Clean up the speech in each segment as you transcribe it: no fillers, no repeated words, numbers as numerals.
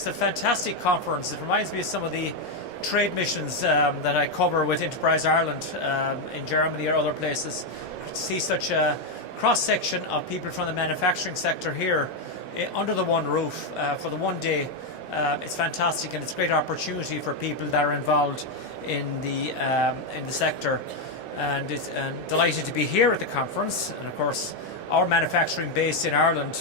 It's a fantastic conference. It reminds me of some of the trade missions that I cover with Enterprise Ireland in Germany or other places. To see such a cross-section of people from the manufacturing sector here under the one roof for the one day, it's fantastic, and it's a great opportunity for people that are involved in the sector. And it's delighted to be here at the conference. And of course, our manufacturing base in Ireland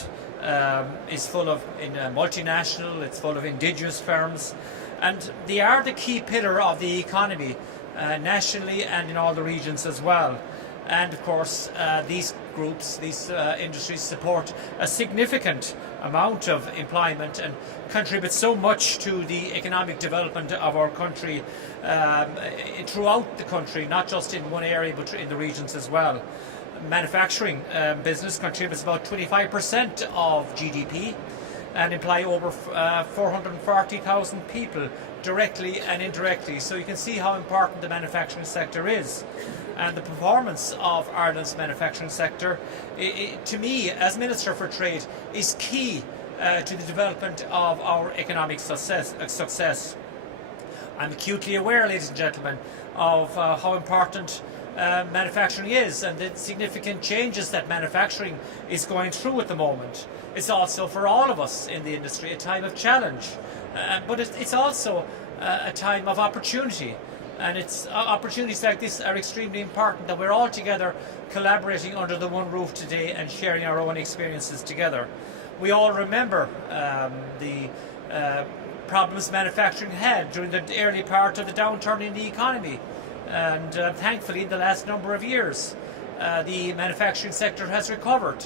is full of multinational, it's full of indigenous firms, and they are the key pillar of the economy nationally and in all the regions as well. And of course, these groups, these industries support a significant amount of employment and contribute so much to the economic development of our country throughout the country, not just in one area but in the regions as well. Manufacturing business contributes about 25% of GDP and employ over 440,000 people directly and indirectly. So you can see how important the manufacturing sector is. And the performance of Ireland's manufacturing sector, to me, as Minister for Trade, is key to the development of our economic success. I'm acutely aware, ladies and gentlemen, of how important manufacturing is and the significant changes that manufacturing is going through at the moment. It's also, for all of us in the industry, a time of challenge, but it's also a time of opportunity. And it's opportunities like this are extremely important, that we're all together collaborating under the one roof today and sharing our own experiences together. We all remember the problems manufacturing had during the early part of the downturn in the economy. And thankfully, in the last number of years, the manufacturing sector has recovered.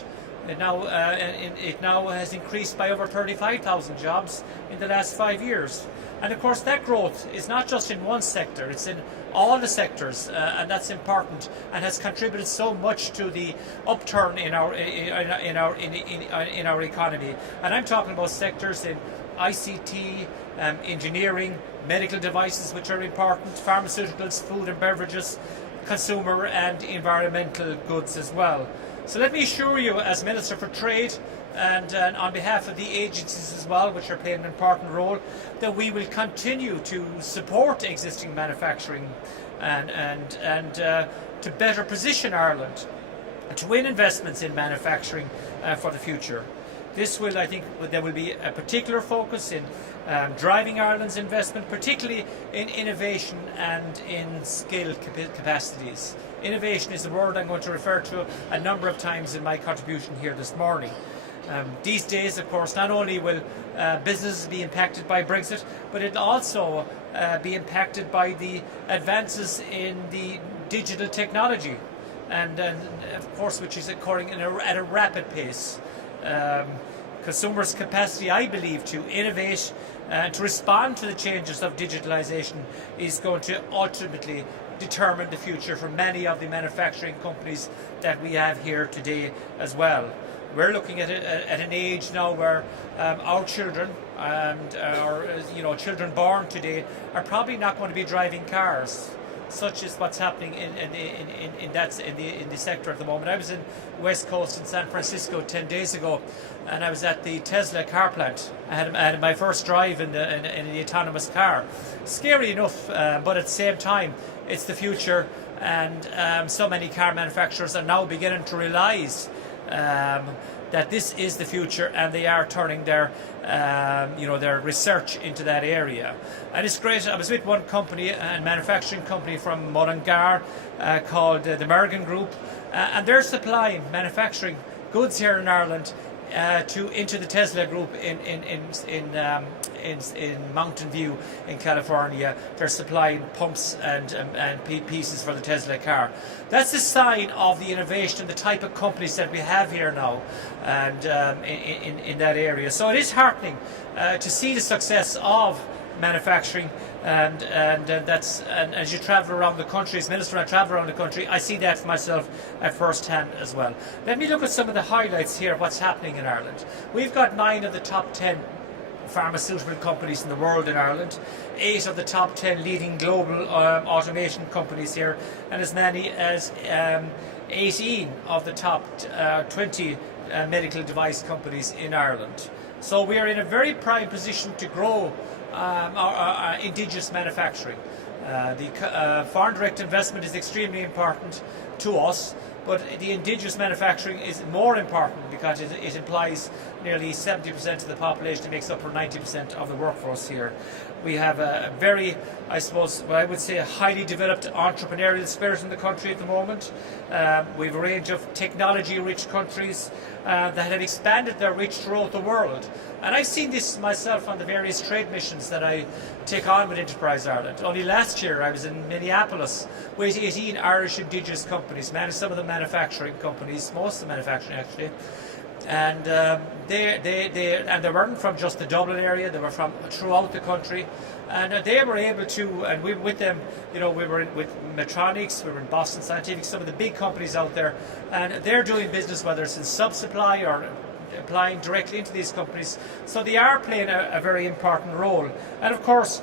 It now has increased by over 35,000 jobs in the last 5 years. And of course, that growth is not just in one sector; it's in all the sectors, and that's important, and has contributed so much to the upturn in our economy. And I'm talking about sectors in ICT, engineering, medical devices, which are important, pharmaceuticals, food and beverages, consumer and environmental goods as well. So let me assure you, as Minister for Trade, and on behalf of the agencies as well, which are playing an important role, that we will continue to support existing manufacturing and to better position Ireland to win investments in manufacturing for the future. This will, I think, there will be a particular focus in driving Ireland's investment, particularly in innovation and in skill capacities. Innovation is a word I'm going to refer to a number of times in my contribution here this morning. These days, of course, not only will businesses be impacted by Brexit, but it'll also be impacted by the advances in the digital technology, and of course, which is occurring at a rapid pace. Consumers' capacity, I believe, to innovate and to respond to the changes of digitalisation is going to ultimately determine the future for many of the manufacturing companies that we have here today as well. We're looking at an age now where our children and our children born today are probably not going to be driving cars. Such is what's happening in the sector at the moment. I was in West Coast in San Francisco 10 days ago, and I was at the Tesla car plant. I had my first drive in the autonomous car. Scary enough, but at the same time, it's the future, and so many car manufacturers are now beginning to realise that this is the future, and they are turning their research into that area. And it's great. I was with one company, a manufacturing company from Mullingar called the Mergen Group, and they're supplying manufacturing goods here in Ireland into the Tesla Group in Mountain View in California. They're supplying pumps and pieces for the Tesla car. That's a sign of the innovation and the type of companies that we have here now, and in that area. So it is heartening to see the success of manufacturing, and as you travel around the country, as Minister, I travel around the country, I see that for myself at first hand as well. Let me look at some of the highlights here of what's happening in Ireland. We've got 9 of the top 10 pharmaceutical companies in the world in Ireland, 8 of the top 10 leading global automation companies here, and as many as 18 of the top 20 medical device companies in Ireland. So we are in a very prime position to grow our indigenous manufacturing. The foreign direct investment is extremely important to us, but the indigenous manufacturing is more important because it implies nearly 70% of the population. It makes up for 90% of the workforce here. We have a very, I suppose, what I would say, a highly developed entrepreneurial spirit in the country at the moment. We have a range of technology-rich countries that have expanded their reach throughout the world. And I've seen this myself on the various trade missions that I take on with Enterprise Ireland. Only last year I was in Minneapolis with 18 Irish indigenous companies, some of the manufacturing companies, most of the manufacturing actually. And they weren't from just the Dublin area, they were from throughout the country. And they were able to, and we were with them, we were with Medtronics, we were in Boston Scientific, some of the big companies out there, and they're doing business, whether it's in sub-supply or applying directly into these companies. So they are playing a very important role. And of course,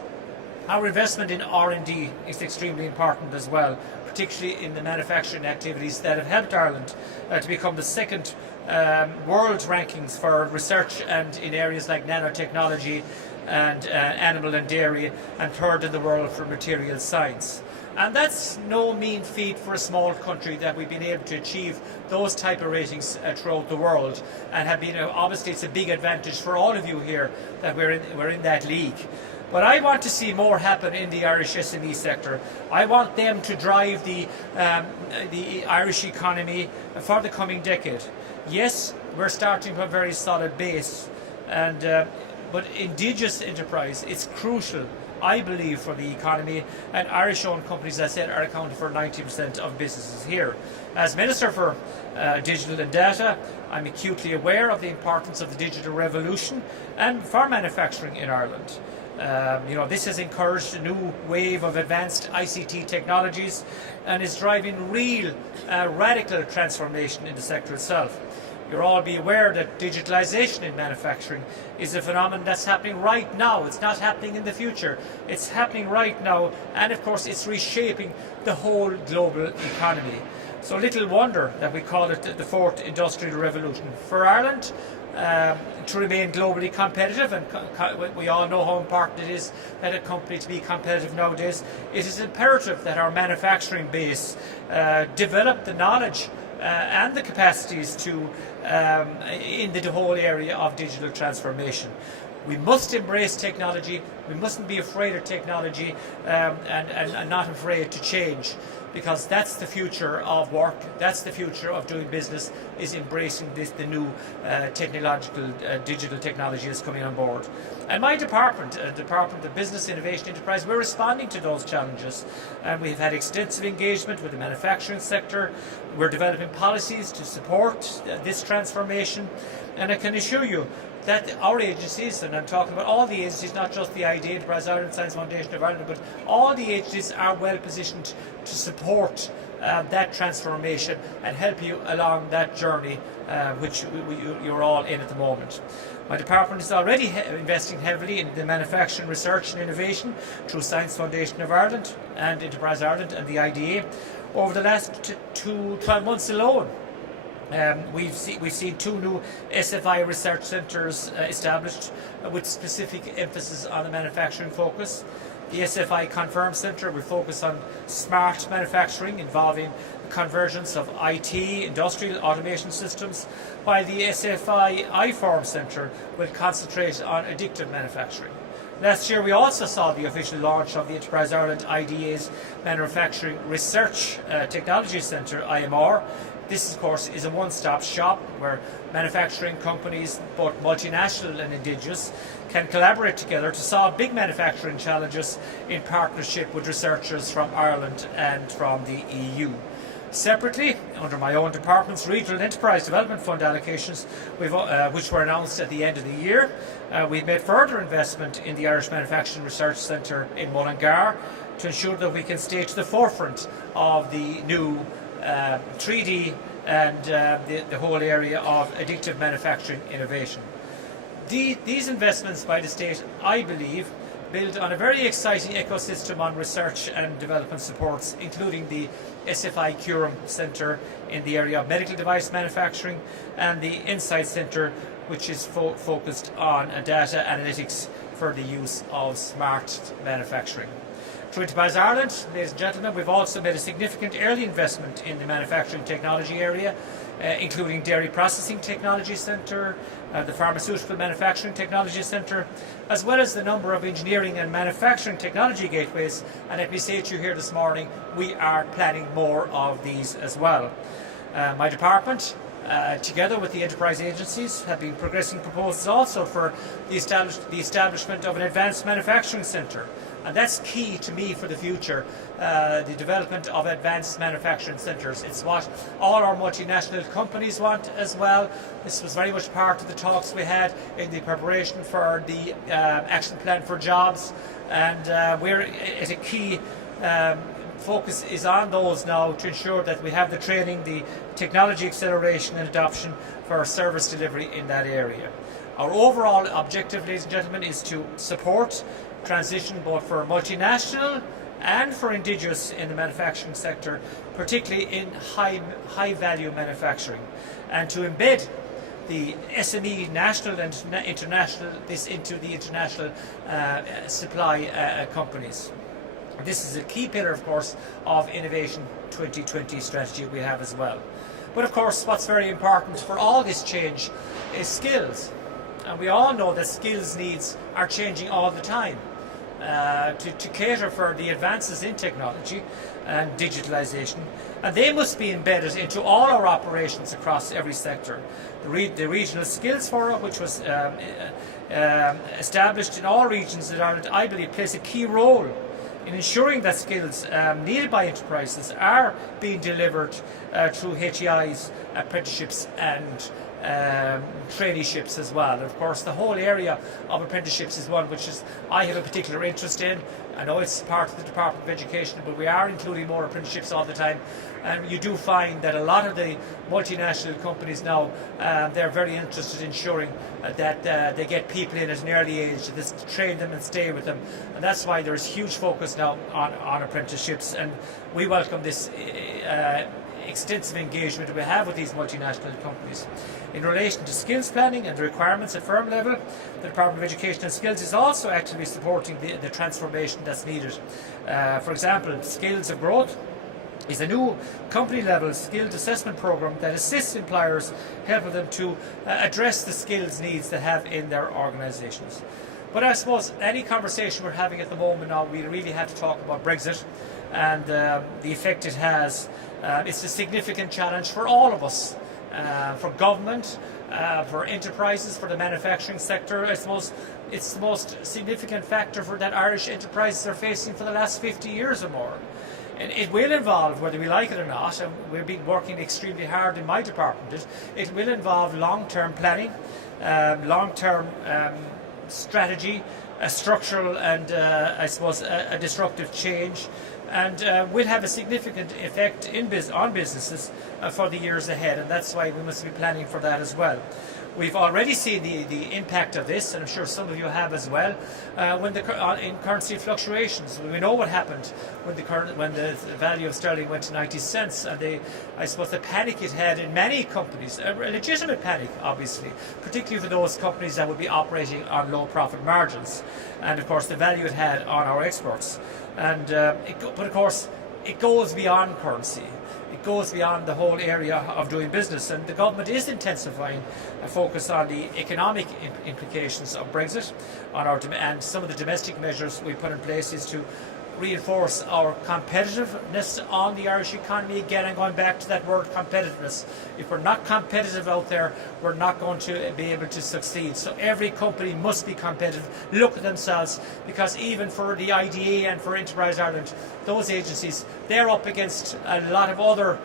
our investment in R&D is extremely important as well, particularly in the manufacturing activities that have helped Ireland to become the second world rankings for research and in areas like nanotechnology and animal and dairy, and third in the world for material science. And that's no mean feat for a small country that we've been able to achieve those type of ratings throughout the world, and have been obviously it's a big advantage for all of you here that we're in that league. But I want to see more happen in the Irish SME sector. I want them to drive the Irish economy for the coming decade. Yes, we're starting from a very solid base, and but indigenous enterprise, it's crucial, I believe, for the economy, and Irish-owned companies, as I said, are accounting for 90% of businesses here. As Minister for Digital and Data, I'm acutely aware of the importance of the digital revolution and for manufacturing in Ireland. This has encouraged a new wave of advanced ICT technologies and is driving real radical transformation in the sector itself. You'll all be aware that digitalization in manufacturing is a phenomenon that's happening right now. It's not happening in the future. It's happening right now, and of course it's reshaping the whole global economy. So little wonder that we call it the fourth industrial revolution. For Ireland to remain globally competitive, and we all know how important it is that a company to be competitive nowadays, it is imperative that our manufacturing base develop the knowledge and the capacities to in the whole area of digital transformation. We must embrace technology. We mustn't be afraid of technology and not afraid to change, because that's the future of work. That's the future of doing business, is embracing the new technological digital technology that's coming on board. And my department, Department of Business, Innovation, Enterprise, we're responding to those challenges, and we've had extensive engagement with the manufacturing sector. We're developing policies to support this transformation, and I can assure you that our agencies, and I'm talking about all the agencies, not just the ID, Enterprise Ireland, Science Foundation of Ireland, but all the agencies are well positioned to support that transformation and help you along that journey which you're all in at the moment. My department is already investing heavily in the manufacturing research and innovation through Science Foundation of Ireland and Enterprise Ireland and the IDA. Over the last 12 months alone, we've seen 2 new SFI research centres established with specific emphasis on the manufacturing focus. The SFI Confirm Centre will focus on smart manufacturing involving the convergence of IT, industrial automation systems, while the SFI iForm Centre will concentrate on addictive manufacturing. Last year we also saw the official launch of the Enterprise Ireland IDA's Manufacturing Research Technology Centre, IMR. This, of course, is a one-stop shop where manufacturing companies, both multinational and indigenous, can collaborate together to solve big manufacturing challenges in partnership with researchers from Ireland and from the EU. Separately, under my own department's Regional Enterprise Development Fund allocations, which were announced at the end of the year, we've made further investment in the Irish Manufacturing Research Centre in Mullingar to ensure that we can stay to the forefront of the new 3D and the whole area of addictive manufacturing innovation. These investments by the state, I believe, build on a very exciting ecosystem on research and development supports, including the SFI Curum Centre in the area of medical device manufacturing and the Insight Centre which is focused on data analytics for the use of smart manufacturing. Through Enterprise Ireland, ladies and gentlemen, we've also made a significant early investment in the manufacturing technology area, including Dairy Processing Technology Centre, the Pharmaceutical Manufacturing Technology Centre, as well as the number of engineering and manufacturing technology gateways. And let me say to you here this morning, we are planning more of these as well. My department, together with the enterprise agencies, have been progressing proposals also for the establishment of an advanced manufacturing centre. And that's key to me for the future, the development of advanced manufacturing centres. It's what all our multinational companies want as well. This was very much part of the talks we had in the preparation for the action plan for jobs, and we're at a key focus is on those now to ensure that we have the training, the technology acceleration and adoption for service delivery in that area. Our overall objective, ladies and gentlemen, is to support transition both for multinational and for indigenous in the manufacturing sector, particularly in high value manufacturing, and to embed the SME national and international this into the international supply companies. This is a key pillar, of course, of Innovation 2020 strategy we have as well. But of course, what's very important for all this change is skills. And we all know that skills needs are changing all the time to cater for the advances in technology and digitalisation, and they must be embedded into all our operations across every sector. The Regional Skills Forum, which was established in all regions in Ireland, I believe plays a key role in ensuring that skills needed by enterprises are being delivered through HEI's apprenticeships and traineeships as well. And of course, the whole area of apprenticeships is one which I have a particular interest in. I know it's part of the Department of Education, but we are including more apprenticeships all the time. And you do find that a lot of the multinational companies now, they're very interested in ensuring that they get people in at an early age, to train them and stay with them. And that's why there is huge focus now on apprenticeships. And we welcome this extensive engagement we have with these multinational companies. In relation to skills planning and the requirements at firm level, the Department of Education and Skills is also actively supporting the transformation that's needed. For example, Skills of Growth is a new company-level skills assessment program that assists employers, helping them to address the skills needs they have in their organisations. But I suppose any conversation we're having at the moment now, we really have to talk about Brexit and the effect it has. It's a significant challenge for all of us, for government, for enterprises, for the manufacturing sector. I suppose it's the most significant factor for that Irish enterprises are facing for the last 50 years or more. And it will involve, whether we like it or not, and we've been working extremely hard in my department, it will involve long-term planning, long-term strategy, a structural and I suppose a disruptive change, and will have a significant effect on businesses for the years ahead, and that's why we must be planning for that as well. We've already seen the impact of this, and I'm sure some of you have as well, in currency fluctuations. We know what happened when the value of sterling went to 90 cents, and I suppose the panic it had in many companies, a legitimate panic, obviously, particularly for those companies that would be operating on low profit margins, and of course the value it had on our exports. And but of course, it goes beyond currency. It goes beyond the whole area of doing business, and the government is intensifying a focus on the economic implications of Brexit, and some of the domestic measures we put in place is to reinforce our competitiveness on the Irish economy. Again, I'm going back to that word competitiveness. If we're not competitive out there, we're not going to be able to succeed. So every company must be competitive, look at themselves, because even for the IDA and for Enterprise Ireland, those agencies, they're up against a lot of other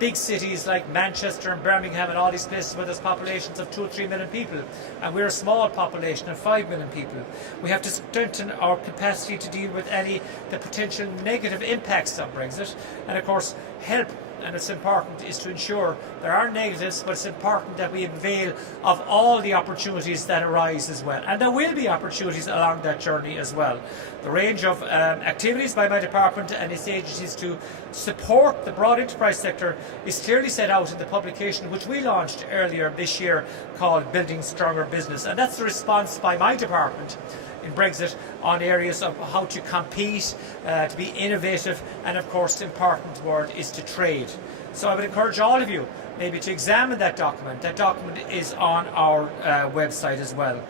big cities like Manchester and Birmingham and all these places where there's populations of 2 or 3 million people, and we're a small population of 5 million people. We have to strengthen our capacity to deal with the potential negative impacts of Brexit, and of course help. And it's important is to ensure there are negatives, but it's important that we avail of all the opportunities that arise as well. And there will be opportunities along that journey as well. The range of activities by my department and its agencies to support the broad enterprise sector is clearly set out in the publication which we launched earlier this year called Building Stronger Business. And that's the response by my department in Brexit on areas of how to compete, to be innovative, and of course the important word is to trade. So I would encourage all of you maybe to examine that document. That document is on our website as well.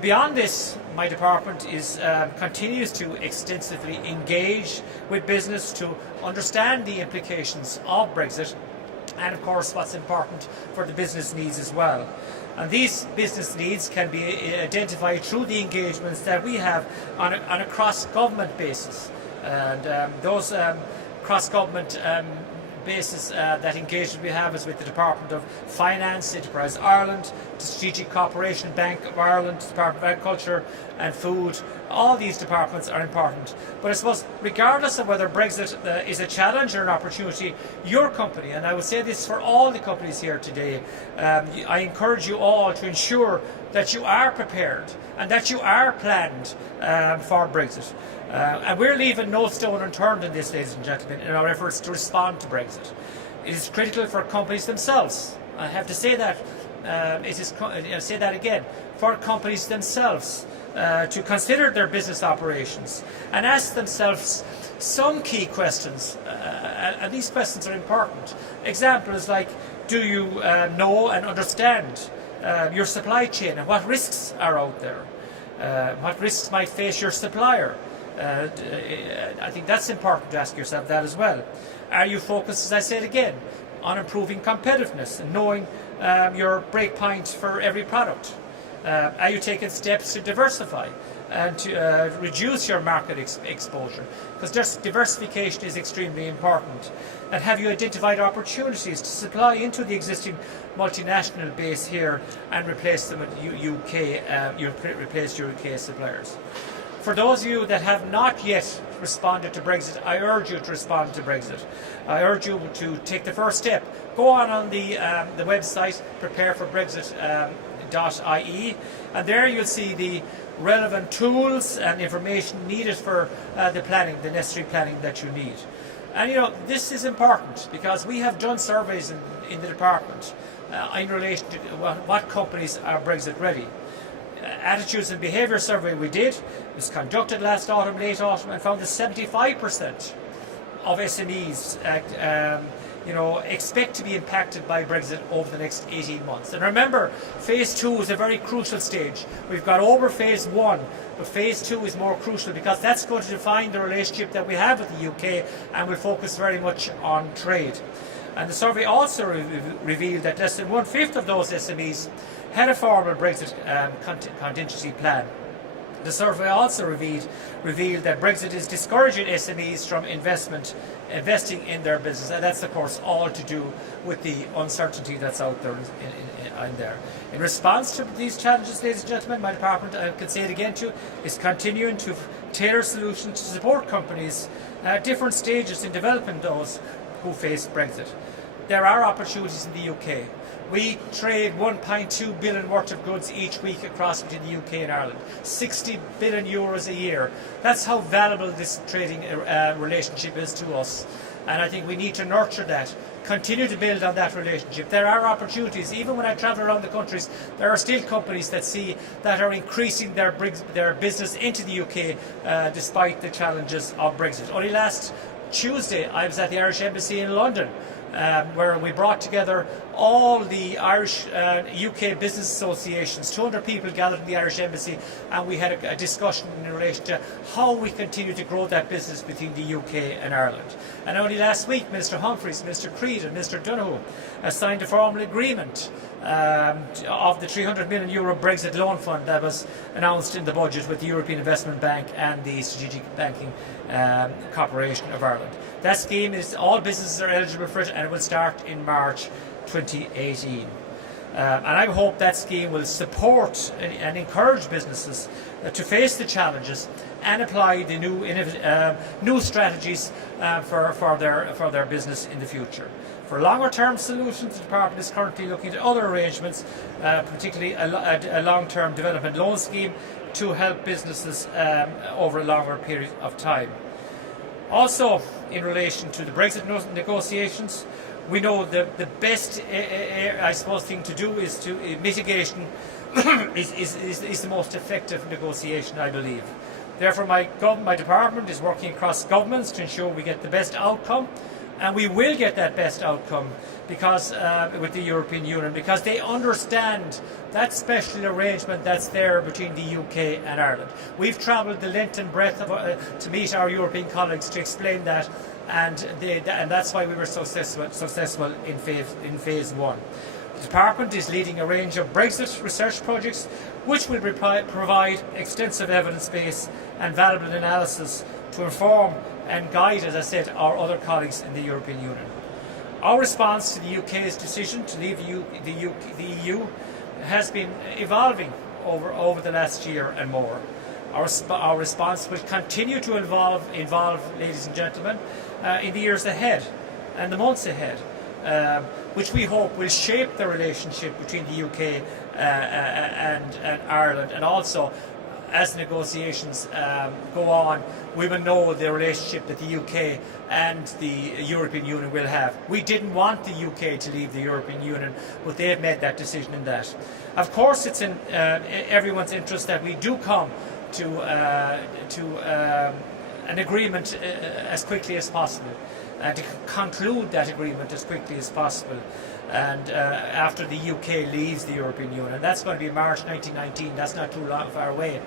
Beyond this, my department continues to extensively engage with business to understand the implications of Brexit and of course what's important for the business needs as well. And these business needs can be identified through the engagements that we have on a cross-government basis. And those cross-government basis that engagement we have is with the Department of Finance, Enterprise Ireland, the Strategic Cooperation Bank of Ireland, Department of Agriculture and Food. All these departments are important. But I suppose regardless of whether Brexit is a challenge or an opportunity, your company, and I would say this for all the companies here today, I encourage you all to ensure that you are prepared and that you are planned for Brexit. And we're leaving no stone unturned in this, ladies and gentlemen, in our efforts to respond to Brexit. It is critical for companies themselves. I have to say that. I'll say that again. For companies themselves to consider their business operations and ask themselves some key questions. And these questions are important. Examples like, do you know and understand your supply chain and what risks are out there? What risks might face your supplier? I think that's important to ask yourself that as well. Are you focused, as I said again, on improving competitiveness and knowing your break point for every product? Are you taking steps to diversify and to reduce your market exposure? Because diversification is extremely important. And have you identified opportunities to supply into the existing multinational base here and replace them with replace your UK suppliers? For those of you that have not yet responded to Brexit, I urge you to respond to Brexit. I urge you to take the first step. Go on the website prepareforbrexit.ie, and there you'll see the relevant tools and information needed for the necessary planning that you need. And you know, this is important because we have done surveys in the department in relation to what companies are Brexit ready. Attitudes and behaviour survey we did was conducted last autumn, late autumn, and found that 75% of SMEs expect to be impacted by Brexit over the next 18 months. And remember, phase 2 is a very crucial stage. We've got over phase 1, but phase 2 is more crucial because that's going to define the relationship that we have with the UK, and will focus very much on trade. And the survey also revealed that less than 1/5 of those SMEs had a formal Brexit contingency plan. The survey also revealed that Brexit is discouraging SMEs from investing in their business, and that's of course all to do with the uncertainty that's out there in there. In response to these challenges, ladies and gentlemen, my department, I can say it again to you, is continuing to tailor solutions to support companies at different stages in developing those who face Brexit. There are opportunities in the UK. We trade 1.2 billion worth of goods each week across between the UK and Ireland. 60 billion euros a year. That's how valuable this trading relationship is to us. And I think we need to nurture that, continue to build on that relationship. There are opportunities. Even when I travel around the countries, there are still companies that are increasing their business into the UK despite the challenges of Brexit. Only last Tuesday, I was at the Irish Embassy in London, where we brought together all the Irish UK business associations. 200 people gathered in the Irish Embassy, and we had a discussion in relation to how we continue to grow that business between the UK and Ireland. And only last week, Minister Humphreys, Mr Creed and Mr Donoghue signed a formal agreement of the €300 million Brexit loan fund that was announced in the budget with the European Investment Bank and the Strategic Banking Corporation of Ireland. That scheme is all businesses are eligible for it, and it will start in March 2018. And I hope that scheme will support and encourage businesses to face the challenges and apply the new strategies for their business in the future. For longer-term solutions, the department is currently looking at other arrangements, particularly a long-term development loan scheme to help businesses over a longer period of time. Also, in relation to the Brexit negotiations, we know the best, I suppose, thing to do is to mitigation is the most effective negotiation, I believe. Therefore, my department is working across governments to ensure we get the best outcome, and we will get that best outcome because with the European Union, because they understand that special arrangement that's there between the UK and Ireland. We've travelled the length and breadth to meet our European colleagues to explain that, and that's why we were successful in phase one. The department is leading a range of Brexit research projects which will provide extensive evidence base and valuable analysis to inform and guide, as I said, our other colleagues in the European Union. Our response to the UK's decision to leave the EU has been evolving over the last year and more. Our response will continue to evolve, ladies and gentlemen, in the years ahead and the months ahead, which we hope will shape the relationship between the UK and Ireland, and also as negotiations go on, we will know the relationship that the UK and the European Union will have. We didn't want the UK to leave the European Union, but they have made that decision in that. Of course, it's in everyone's interest that we do come to an agreement as quickly as possible, and to conclude that agreement as quickly as possible, and after the UK leaves the European Union. That's going to be March 1919. That's not too far away.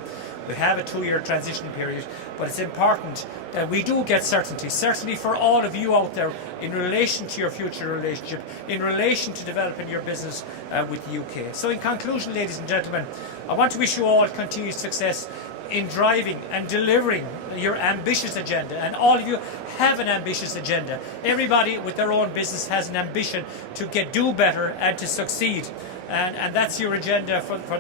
We have a 2-year transition period, but it's important that we do get certainty for all of you out there in relation to your future relationship, in relation to developing your business with the UK. So in conclusion, ladies and gentlemen, I want to wish you all continued success in driving and delivering your ambitious agenda, and all of you have an ambitious agenda. Everybody with their own business has an ambition to do better and to succeed, and that's your agenda for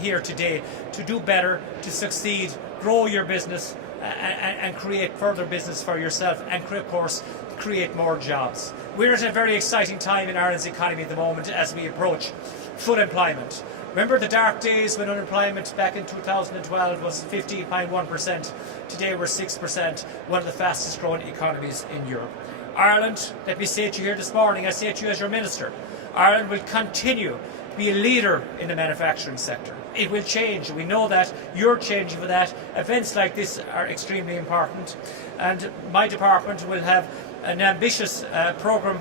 here today: to do better, to succeed, grow your business, and create further business for yourself, and of course create more jobs. We're at a very exciting time in Ireland's economy at the moment as we approach full employment. Remember the dark days when unemployment back in 2012 was 15.1%. Today we're 6%, one of the fastest growing economies in Europe. Ireland, let me say it to you here this morning, I say it to you as your Minister, Ireland will continue to be a leader in the manufacturing sector. It will change. We know that. You're changing for that. Events like this are extremely important, and my department will have an ambitious programme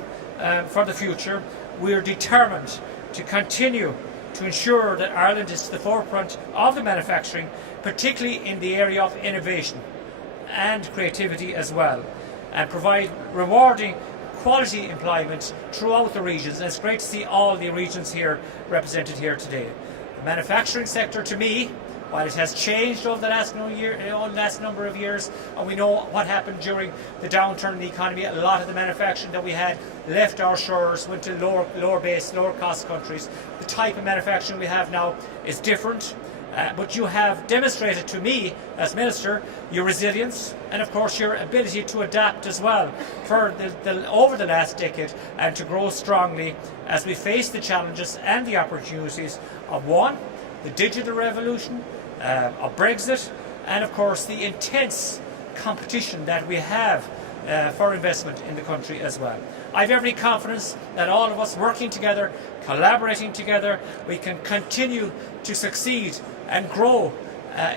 for the future. We are determined to continue to ensure that Ireland is to the forefront of the manufacturing, particularly in the area of innovation and creativity as well, and provide rewarding quality employment throughout the regions. And it's great to see all the regions here represented here today. The manufacturing sector, to me, while it has changed over the last number of years, and we know what happened during the downturn in the economy, a lot of the manufacturing that we had left our shores, went to lower cost countries. The type of manufacturing we have now is different, but you have demonstrated to me as Minister your resilience, and of course your ability to adapt as well for over the last decade, and to grow strongly as we face the challenges and the opportunities of the digital revolution, of Brexit, and of course the intense competition that we have for investment in the country as well. I have every confidence that all of us working together, collaborating together, we can continue to succeed and grow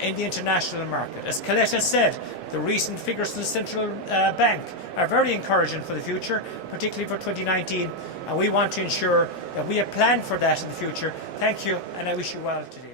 in the international market. As Colette has said, the recent figures from the Central Bank are very encouraging for the future, particularly for 2019, and we want to ensure that we have planned for that in the future. Thank you, and I wish you well today.